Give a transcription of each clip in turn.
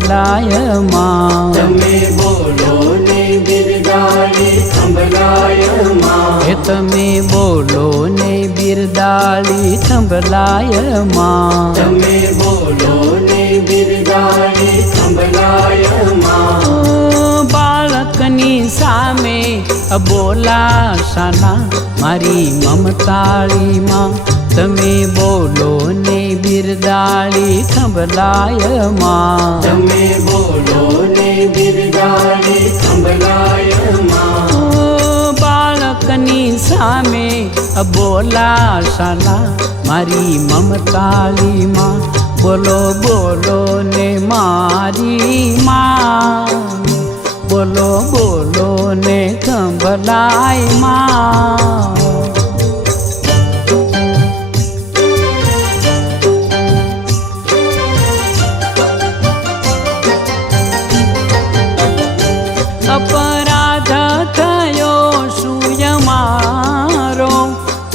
ખંભલાય માં તમે બોલો ને બિરદાળી ખંભલાય માં એ તમે બોલો ને બિરદાળી ખંભલાય માં તમે બોલો ને બિરદાળી ખંભલાય માં બાળકની સામે બોલાશાના મારી મમતાળી માં તમે બોલો ને બિરદાળી ખંભલાય માં તમે બોલો ને બિરદાળી ખંભલાય માં બાળકની સામે બોલાશાના મારી મમતાળી માં બોલો બોલો ને મારી માં બોલો બોલો ને ખંભલાય માં અપરાધ થયો સુય મારો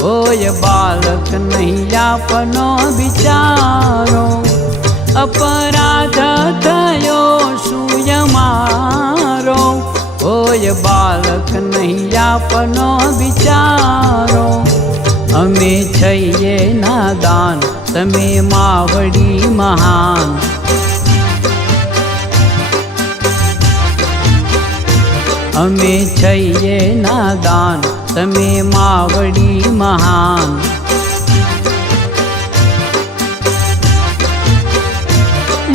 હોય બાળક નહીં આપનો વિચારો અપરાધ થયો સુય મારો હોય બાળક નહીં આપનો વિચારો અમે છીએ નાદાન તમે માવડી મહાન અમે છીએ નાદાન તમે માવડી મહાન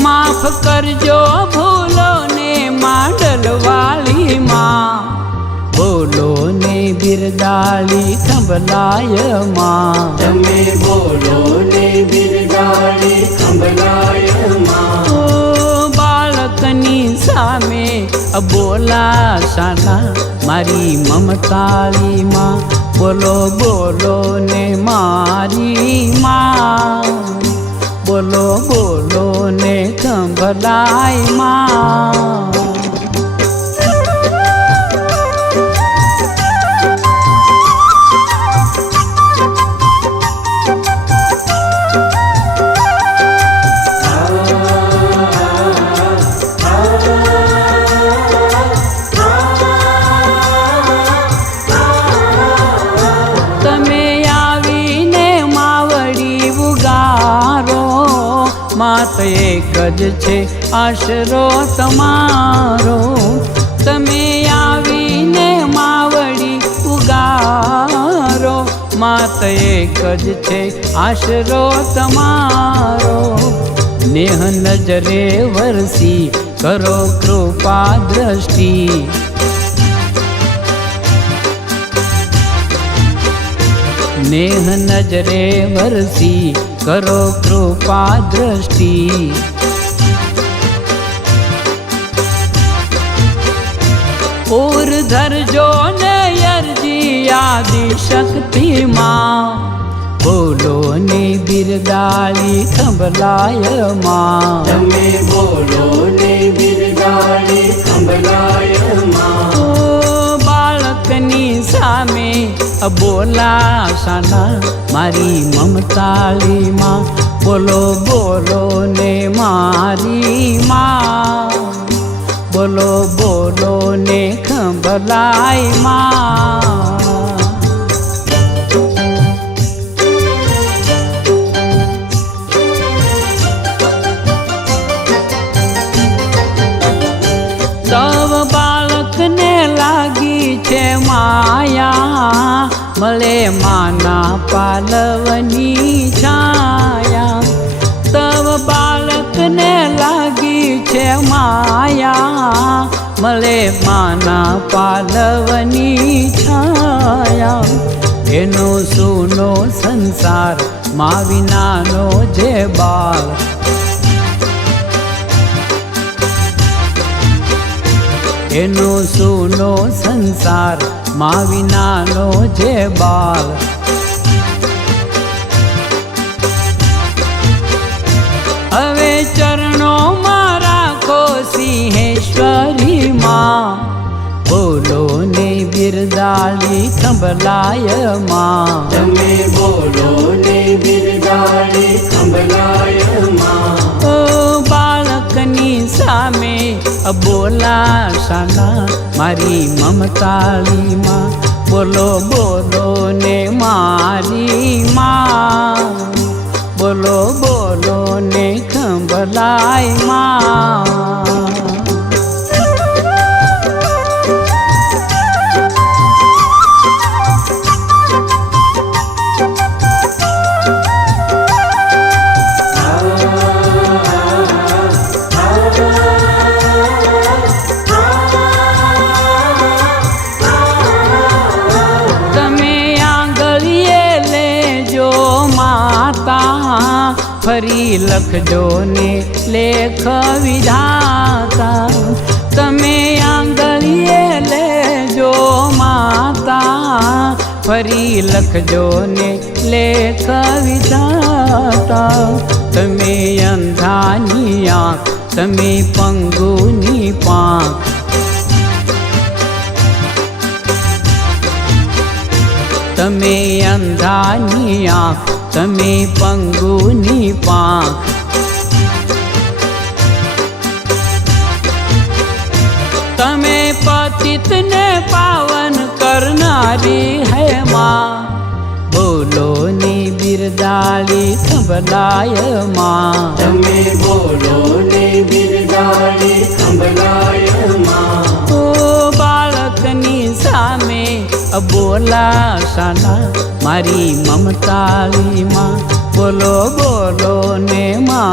માફ કરજો ભૂલો ને માંડલવાળી માં બોલો ને બિરદાળી ખંભલાય માં તમે બોલો ને બિરદાળી ખંભલાય માં બાળકની સામે બોલાશાના મારી મમતાળી માં બોલો બોલો ને મારી માં બોલો બોલો ને ખંભલાય માં માત એક જ છે આશરો તમારો તમે આવીને માવડી ઉગારો માત એક જ છે આશરો તમારો નેહ નજરે વરસી કરો કૃપા દ્રષ્ટિ નેહ નજરે વરસી કરો કૃપા દ્રષ્ટિ ઓર ધરજો ને અરજી આદિ શક્તિ માં બોલો ને બિરદાળી ખંભલાય માં તમે બોલો ને બિરદાળી ખંભલાય માં બાળકની સામે બોલાશાના મારી મમતાળી માં બોલો બોલો ને મારી માં બોલો બોલો ને ખંભલાય માં સૌ બાળકને લાગી છે માયા મળે માના પાલવની છાયા તવ બાળકને લાગી છે માયા મળે માના પાલવની છાયા એનો સૂનો સંસાર મા વિનાનો જે બાળ એનો સૂનો સંસાર મા વિનાનો જે બાળ હવે ચરણોમાં રાખો સિંહેશ્વરી માં બોલો ને બિરદાળી ખંભલાય માં તમે બોલો ને બિરદાળી ખંભલાય માં બાળક બાળકની સામે બોલા શાના મારી મમતાળી માં બોલો બોલો ને મારી માં બોલો બોલો ને ખંભલાય માં ફરી લખજો ને લેખ વિધાતા તમે આંગળીએ લેજો માતા ફરી લખજો ને લેખ વિધાતા તમે અંધાની આંખ તમે પંગુની પાંખ તમે અંધાની આંખ તમે પંગુની પાંખ તમે પતિતને પાવન કરનારી હે માં બોલો ને બિરદાળી ખંભલાય માં તમે બોલો ને બિરદાળી ખંભલાય માં ઓ બાળકની સામે બોલા શાના મારી મમતાળી માં બોલો બોલો ને માં